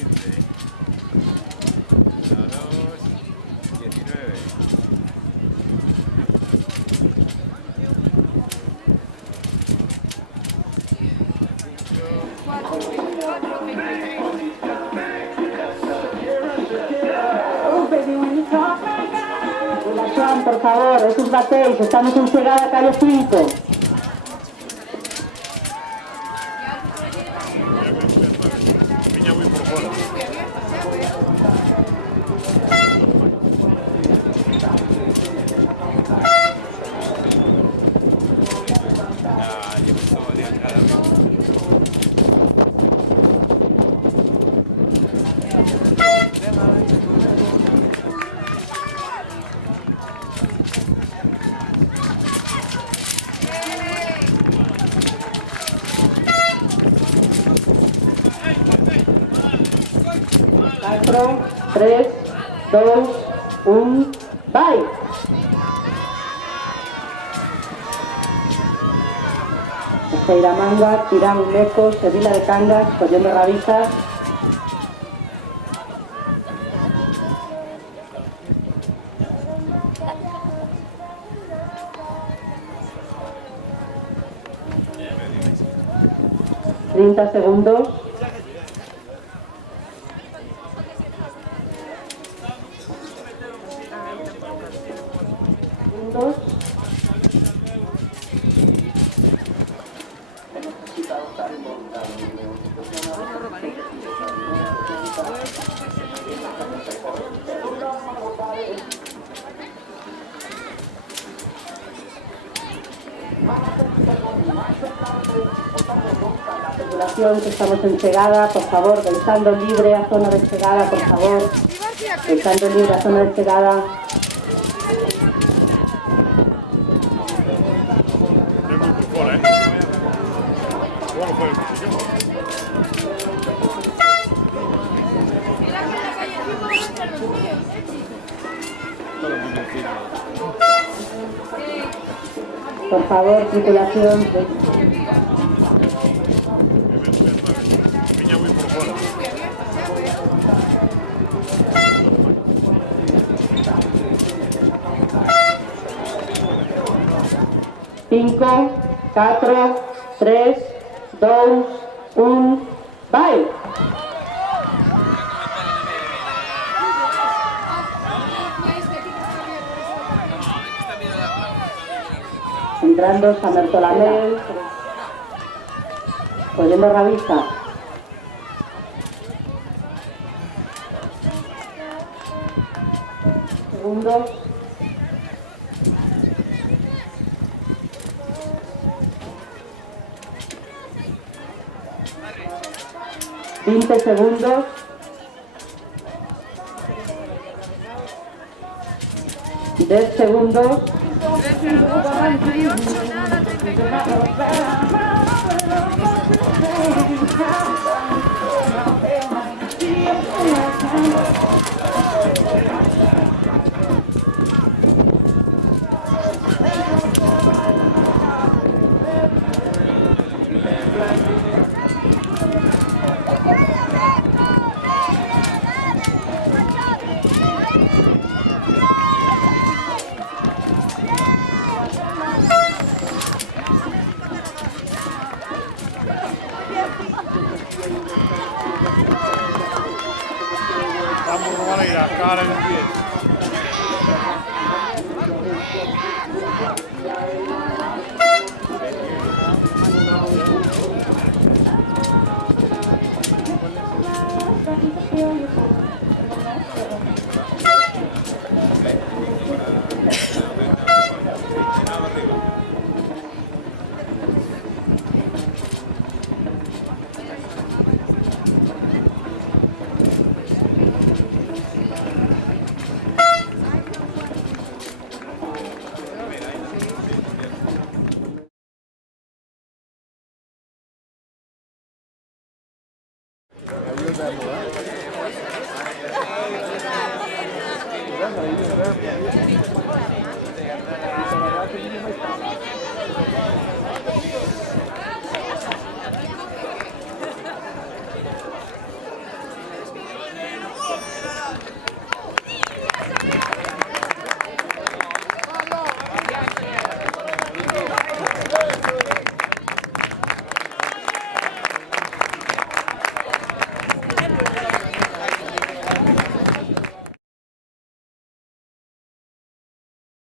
15. La 2, 19. Relación, por favor, es un batéis, estamos en Segada, calle 5. Piña muy por fuera. Cuatro, 3, 2, 1, bye. Seiramanga, Tirán, Meco, Sevilla de Cangas, Collón de Rabizas. ¿30 segundos? Segundos. Circulación, que estamos en Segada, por favor, pensando libre a zona de Segada, por favor. Pensando libre a zona de Segada. Es muy por fuera, ¿eh? Bueno, pues, Por favor, circulación. Piña muy por fuera. Cinco, 4, 3, 2, 1, bye. Entrando San Bertolomé, Collón de Rabizas. Segundos. ¿20 segundos? ¿10 segundos? Vamos a robar ahí la cara en el pie. Ayúdame, ¿eh?